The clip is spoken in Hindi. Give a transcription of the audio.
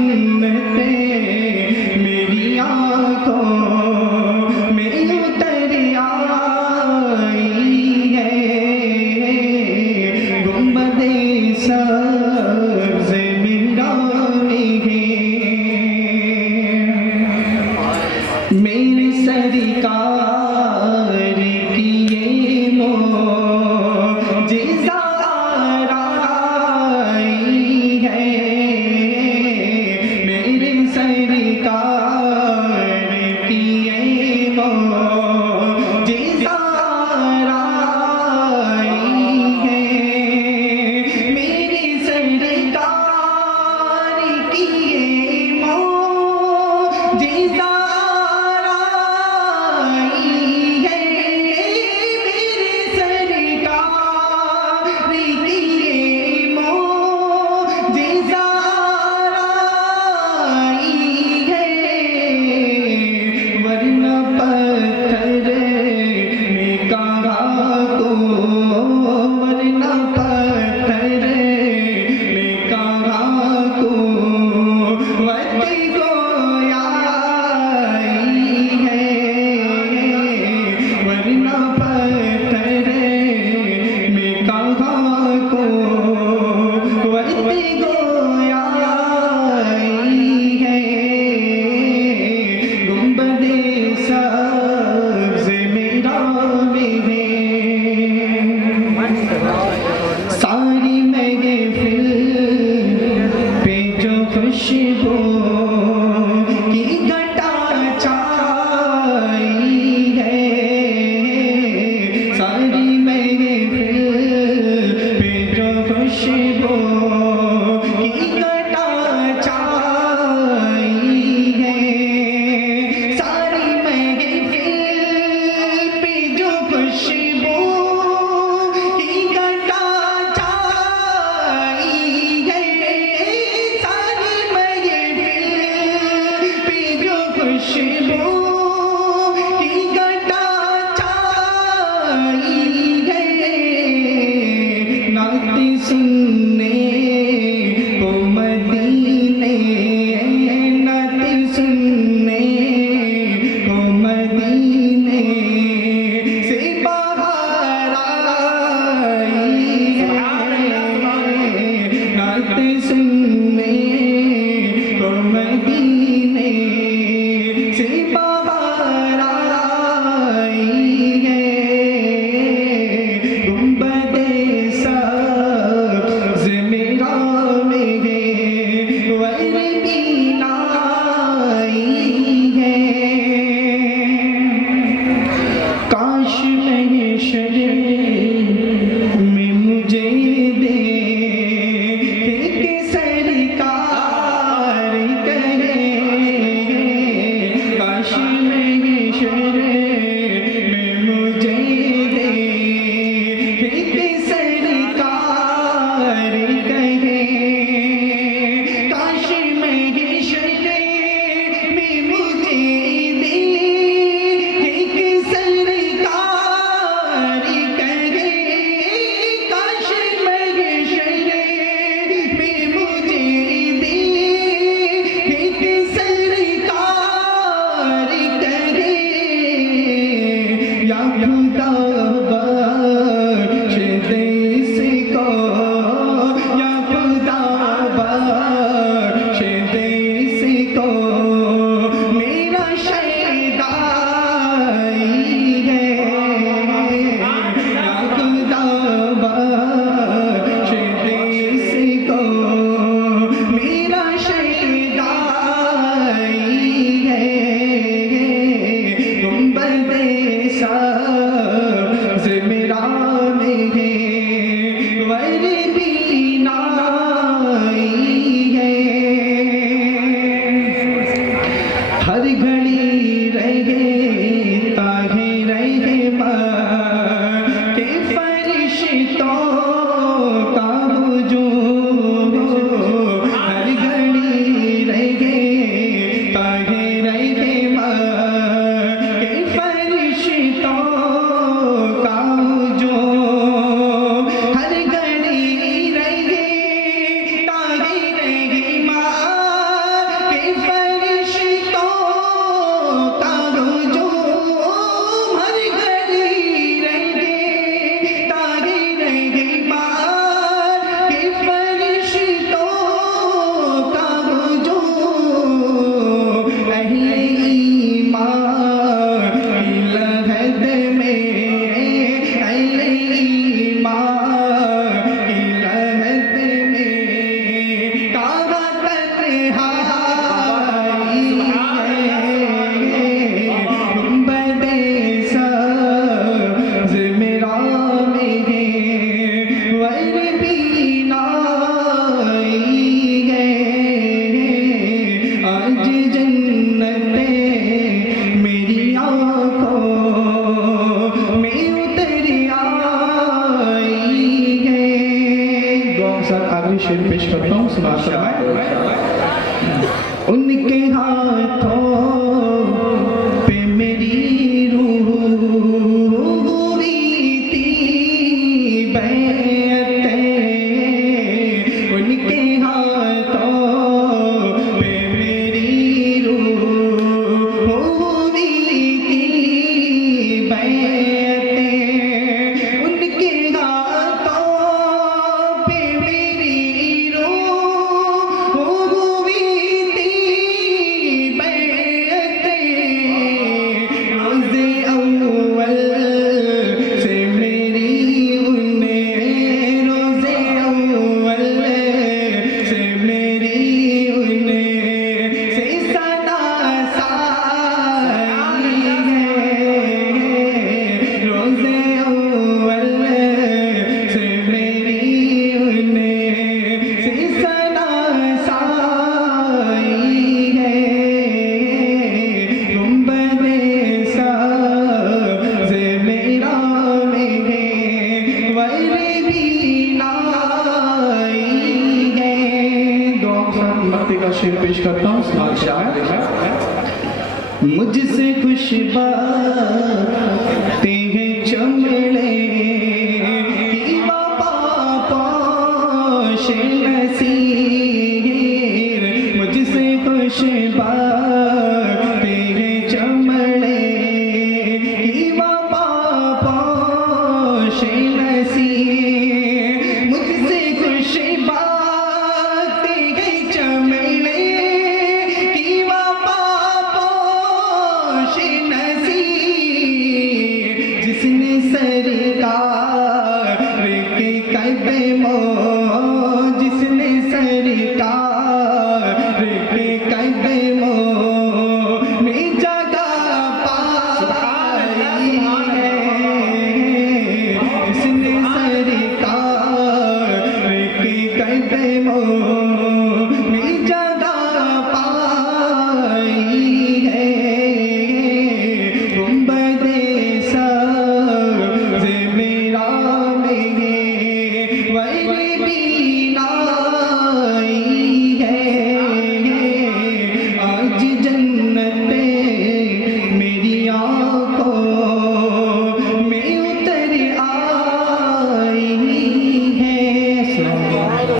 मिन्नतें मेरी आँखों में उतर आई है। गुंबदे सब्ज़ मीनारे मेरे सरकार की ये मोजिज़ा आई है। मेरे सरकार की ये मोजिज़ा आई है। मेरे सरकार की ये मोजिज़ा सारी महफिल पे जो खुशबू की घटा छाई है। सारी महफिल पे जो खुशबू की घटा छाई है। सारी महफिल पे जो खुशबू खुशबू की घटा छाई है। नात सुनने को मदीने, नात सुनने को मदीने से बाहर आई है। नात सुनने को मदीने से बाहर आई है। गुंबदे सब्ज़ मीनारे मीना आई है। काश महशर में मुझे दे के सरकार करे। काश महशर में मुझे दे के सरकार कहे। काश महशर उनके हाथों पे मेरी रूह हुई थी बैअतें, उनके हाथों पे मेरी रूह हुई थी बैअतें, उनके हाथों पे मेरी रूह हुई थी बैअतें, रोज़े अव्वल से मेरी उन्हें, रोज़े अव्वल से मेरी उन्हें से सदा साई है, रोज़े अव्वल से मेरी उन्हें से सदा साई है, गुंबदे सबज़ मेरा मेरे वर्दी लाई है। दुआ के साथ मक्ते का शेर पेश करता हूँ। मुझसे खुश बातें हैं चमड़े की बाबा पोश नसीर, मुझसे खुश बात